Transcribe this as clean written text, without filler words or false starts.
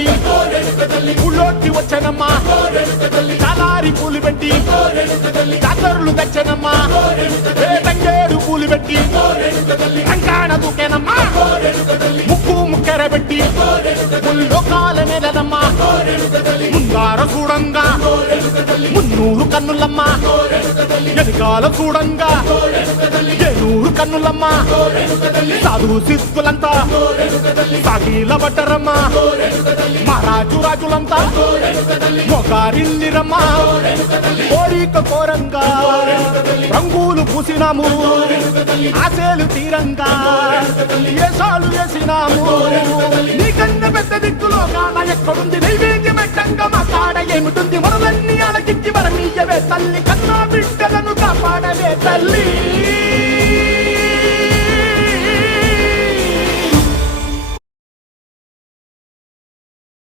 పెట్టి ఊళ్ళోకి వచ్చానమ్మా చాలారి పూలు పెట్టి జాతరలు తెచ్చానమ్మా తంగేడు పూలు పెట్టి రంగాణ దూకేనమ్మా ముక్కు ముక్కెర పెట్టి ముల్లోకాల నేలనమ్మా ముందార చూడంగా మున్నూరు కన్నులమ్మా ఎనకాల చూడంగా ఏనూరు కన్నులమ్మా సాధు సిద్ధులంతా సాగిల పడ్డరమ్మా మహారాజు రాజులంతా మొగారిల్లిరమ్మా కోరిక కోరంగా రంగులు పూసినాము ఆశలు తీరంగా ఏసాలు వేసినాము నీకన్నా పెద్ద దిక్కులో కాన ఎక్కడుంది నైవేద్యం పెట్టంగా మా కాడ ఏమిటుంది మనలన్నీ అడగిచ్చి వరమీయవే తల్లి కన్నా బిడ్డలను కాపాడవే తల్లి